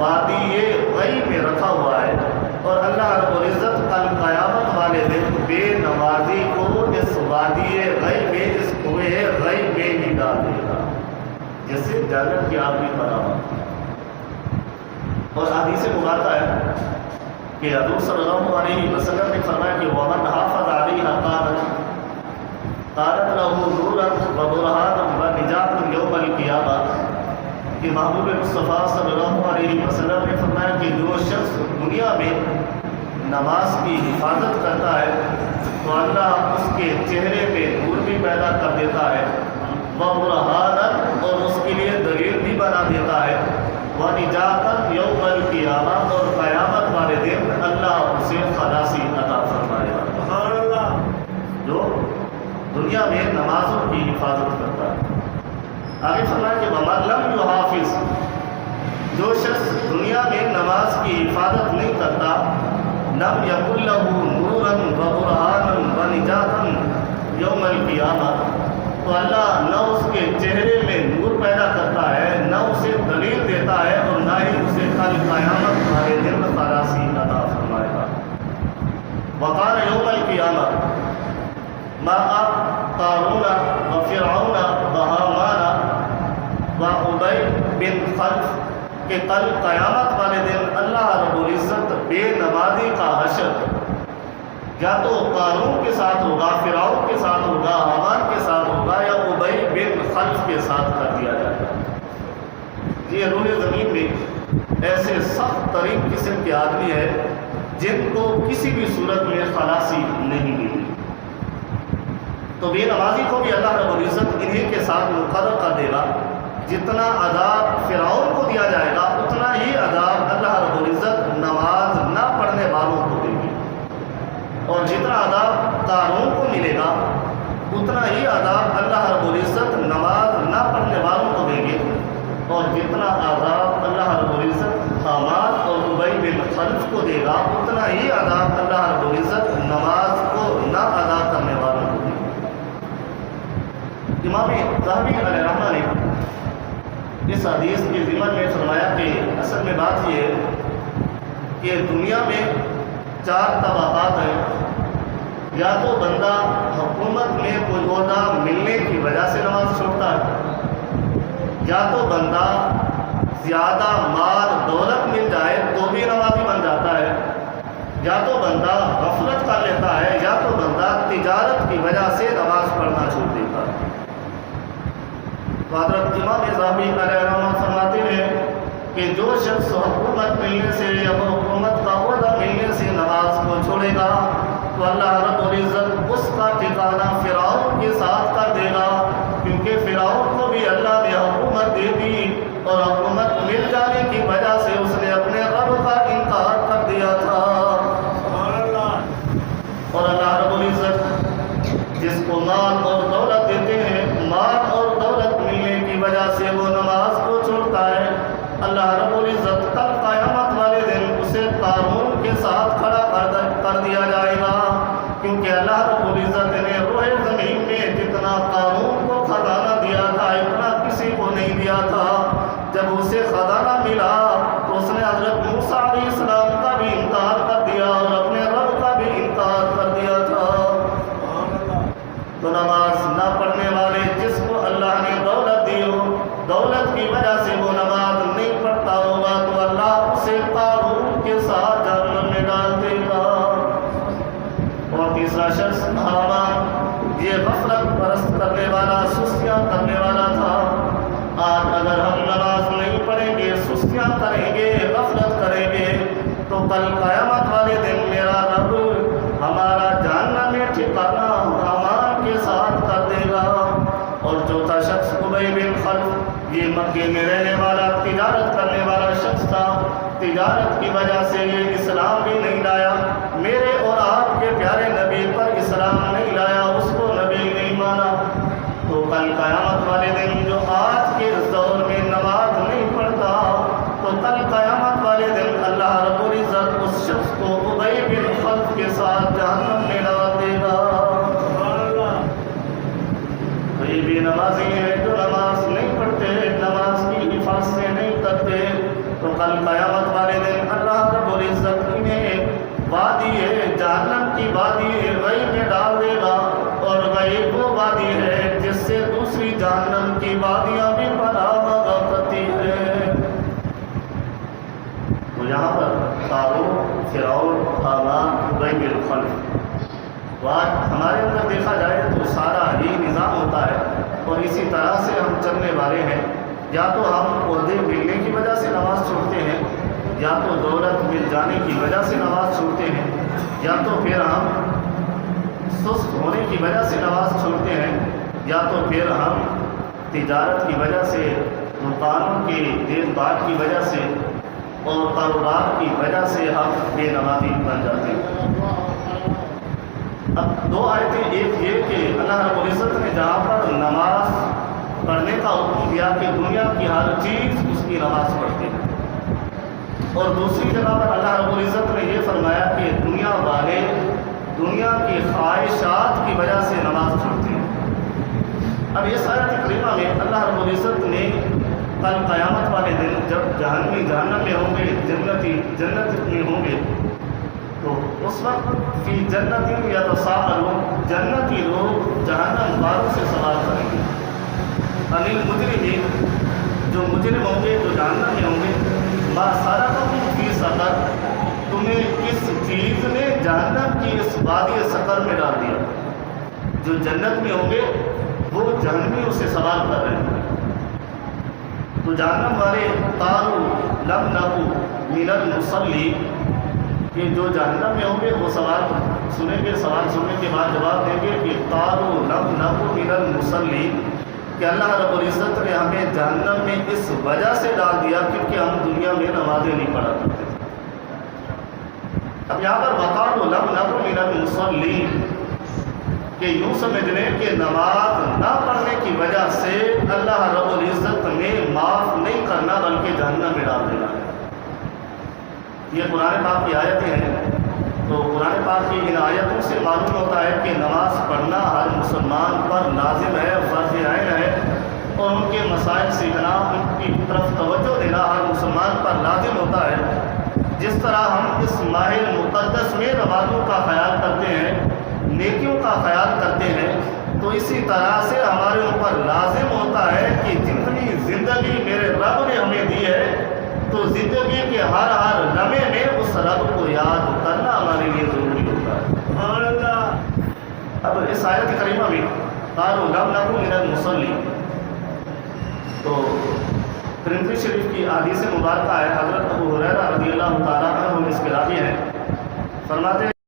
وادی غیب میں رکھا ہوا ہے، اور اللہ رب العزت کل قیامت والے دن بے نمازی کو اس وادی غیب میں، اس کنویں غیب میں ہی ڈال دے گا، جیسے جنت کی آگ میں برابر۔ اور حدیث مبارکہ ہے کہ حضور صلی اللہ علیہ وسلم نے فرمایا کہ ومن حافظ علیہا قالت لہ نورا وبرہانا ونجات یوم القیامہ، کہ محبوب مصطفیٰ صلی اللہ علیہ وسلم نے فرمایا کہ جو شخص دنیا میں نماز کی حفاظت کرتا ہے تو اللہ اس کے چہرے پہ نور بھی پیدا کر دیتا ہے، وبرہانا، اور اس کے لیے دلیل بھی بنا دیتا ہے، وَنِجَاتًا يَوْمَ الْقِيَامَةِ، اور قیامت والے دن اللہ اسے خلاصی عطا فرمائے گا۔ سبحان اللہ۔ جو دنیا میں نمازوں کی حفاظت کرتا ہے۔ آگے فرمایا کہ وَمَن لَمْ يُحَافِظ، جو شخص دنیا میں نماز کی حفاظت نہیں کرتا، لَمْ يَكُن لَّهُ نُورًا وَبُرْهَانًا وَنِجَاتًا يَوْمَ الْقِيَامَةِ، تو اللہ نہ اس کے چہرے میں نور پیدا کرتا ہے، نہ اسے دلیل دیتا ہے، اور نہ ہی اسے کل قیامت والے دن خلاصی عطا فرمائے گا۔ وقال یوم القیامہ مع قارون وفرعون وہامان وابی بن خلف، کہ کل قیامت والے دن اللہ رب العزت بے نمازی کا حشر یا تو قارون کے ساتھ ہوگا، فرعون کے ساتھ ہوگا، حامان کے ساتھ ہوگا، یا ابی بن خلف کے ساتھ کر دیا جائے گا۔ یہ روح زمین میں ایسے سخت ترین قسم کے آدمی ہیں جن کو کسی بھی صورت میں خلاصی نہیں ملی، تو بے نمازی کو بھی اللہ رب العزت انہیں کے ساتھ مقرر کر دے گا۔ جتنا عذاب فرعون کو دیا جائے گا اتنا ہی عذاب اللہ رب العزت نماز نہ پڑھنے والوں کو دے گی، اور جتنا عذاب قارون کو ملے گا اتنا ہی عذاب اللہ رب العزت نماز نہ پڑھنے والوں کو دیں گے، اور جتنا عذاب اللہ رب العزت حامان اور ابی بن خلف کو دے گا اتنا ہی عذاب اللہ رب العزت نماز کو نہ ادا کرنے والوں کو دے گا۔ امام ذہبی علیہ رحمہ نے اس حدیث کے ضمن میں فرمایا کہ اصل میں بات یہ ہے کہ دنیا میں 4 طبقات ہیں، یا تو بندہ حکومت میں کوئی عہدہ ملنے کی وجہ سے نماز چھوڑتا ہے، یا تو بندہ زیادہ مال دولت مل جائے تو بھی نمازی بن جاتا ہے، یا تو بندہ غفلت کر لیتا ہے، یا تو بندہ تجارت کی وجہ سے نماز پڑھنا چھوڑ دیتا ہے۔ تو حضرت امام ذہبی علیہ رحمہ فرماتے ہیں کہ جو شخص حکومت ملنے سے یا حکومت کا عہدہ ملنے سے نماز کو چھوڑے گا تو اللہ رب العزت اس کا ٹھکانہ فرعون کے ساتھ کر دے گا، کیونکہ فرعون کو بھی اللہ نے حکومت دے دی، اور حکومت مل جانے کی وجہ سے اس نے اپنے رب کا انکار کر دیا تھا۔ اور اللہ رب العزت جس کو مال اور دولت دیتے ہیں، مال اور دولت ملنے کی وجہ سے وہ نماز کو چھوڑتا ہے، اللہ رب العزت کل قیامت والے دن اسے قارون کے ساتھ کھڑا کر دیا جائے گا، کیونکہ اللہ رب العزت نے روح زمین میں جتنا قارون کو خزانہ دیا تھا اتنا کسی کو نہیں دیا تھا۔ جب اسے خزانہ ملا تو اس نے حضرت موسیٰ علیہ السلام کا بھی انکار کر دیا اور اپنے رب کا بھی انکار کر دیا تھا۔ تو نماز نہ پڑھنے والے جس کو اللہ نے دولت دی ہو، دولت کی وجہ سے وہ نماز نہیں پڑھتا ہوگا تو اللہ اسے قارون کے ساتھ جہنم میں ڈال دے گا۔ اور تیسرا شخص حامان، یہ غفلت پرست کرنے والا، سستیاں کرنے والا تھا۔ آج اگر ہم نماز نہیں پڑھیں گے، سستیاں کریں گے، غفلت کریں گے، تو کل قیامت والے دن میرا رب ہمارا جہنم میں ٹھکانہ حامان کے ساتھ کر دے گا۔ اور چوتھا شخص ابی بن خلف، یہ مکے میں رہنے والا، تجارت کرنے والا شخص تھا، تجارت کی وجہ سے یہ اسلام بھی نہیں لایا، میرے اور آپ کے پیارے نبی پر اسلام نہیں لایا، اس کو نبی نہیں مانا، تو کل قیامت والے دن جو آج کے دور میں نماز نہیں پڑھتا تو کل قیامت والے دن اللہ رب العزت اس شخص کو ابی بن خلف کے ساتھ جہنم میں ڈال دے گا۔ تو یہ بھی نمازی ہے جو نماز نہیں پڑھتے، نماز کی حفاظت نہیں کرتے، تو کل قیامت والے دن اللہ رب العزت انہیں وادی جہنم کی وادی غی میں ڈال دے گا، اور غی وہ وادی ہے جس سے دوسری جہنم کی وادیاں بھی برآمد کرتی ہے۔ تو یہاں پر قارون، فرعون، حامان، ابی بن خلف، آج ہمارے اندر دیکھا جائے تو سارا ہی نظام ہوتا ہے، اور اسی طرح سے ہم چلنے والے ہیں۔ یا تو ہم عہدے ملنے کی وجہ سے نماز چھوڑتے ہیں، یا تو دولت مل جانے کی وجہ سے نماز چھوڑتے ہیں، یا تو پھر ہم سست ہونے کی وجہ سے نماز چھوڑتے ہیں، یا تو پھر ہم تجارت کی وجہ سے، مکانوں کی دیکھ بھال کی وجہ سے اور کاروبار کی وجہ سے ہم بے نمازی بن جاتے ہیں۔ اب دو آیتیں، ایک یہ کہ اللہ رب العزت نے جہاں پر نماز پڑھنے کا حکم دیا کہ دنیا کی ہر چیز اس کی نماز پڑھتے ہیں، اور دوسری جگہ پر اللہ رب العزت نے یہ فرمایا کہ دنیا والے دنیا کی خواہشات کی وجہ سے نماز چھوڑتے ہیں۔ اب اس آیت کریمہ میں اللہ رب العزت نے کل قیامت والے دن جب جہنمی جہنم میں ہوں گے، جنتی جنت میں ہوں گے، تو اس وقت فی جنت یتساءلون، جنتی لوگ جہنم والوں سے سوال کریں گے، عن المجرمین، جو مجرم ہوں گے، جو جہنم میں ہوں گے، ما سلککم فی سقر، تمہیں کس چیز نے جہنم کی اس وادی سقر میں ڈال دیا؟ جو جنت میں ہوں گے وہ جہنمیوں سے سوال کر رہے ہیں، تو جہنم والے قالوا لم نکو من المصلین، کہ جو جہنم میں ہوں گے وہ سوال سنیں گے، سوال سننے کے بعد جواب دیں گے کہ قالوا لم نکو من المصلین، کہ اللہ رب العزت نے ہمیں جہنم میں اس وجہ سے ڈال دیا کیونکہ ہم دنیا میں نمازیں نہیں پڑھا کرتے تھے۔ اب یہاں پر وقالوا لم نکو من المصلین، کہ یوں سمجھ لیں کہ نماز نہ پڑھنے کی وجہ سے اللہ رب العزت نے معاف نہیں کرنا بلکہ جہنم میں ڈال دینا ہے۔ یہ قرآن پاک کی آیتیں ہیں، تو قرآن پاک کی ان آیتوں سے معلوم ہوتا ہے کہ نماز پڑھنا ہر مسلمان پر لازم ہے، فرض عین ہے، اور ان کے مسائل سیکھنا، ان کی طرف توجہ دینا ہر مسلمان پر لازم ہوتا ہے۔ جس طرح ہم اس ماہ مقدس میں نمازوں کا خیال کرتے ہیں، نیکیوں کا خیال کرتے ہیں، تو اسی طرح سے ہمارے اوپر لازم ہوتا ہے کہ جتنی زندگی میرے رب نے ہمیں دی ہے، تو زندگی کے ہر ہر لمحے میں اس رب کو یاد کرنا ہمارے لیے ضروری ہوتا ہے۔ سبحان اللہ۔ اب اس آیت کریمہ میں قالوا لم نکو من المصلین، تو ترمذی شریف کی حدیث مبارکہ ہے، حضرت ابو ہریرہ رضی اللہ تعالیٰ عنہ اس کے راوی ہیں، فرماتے ہیں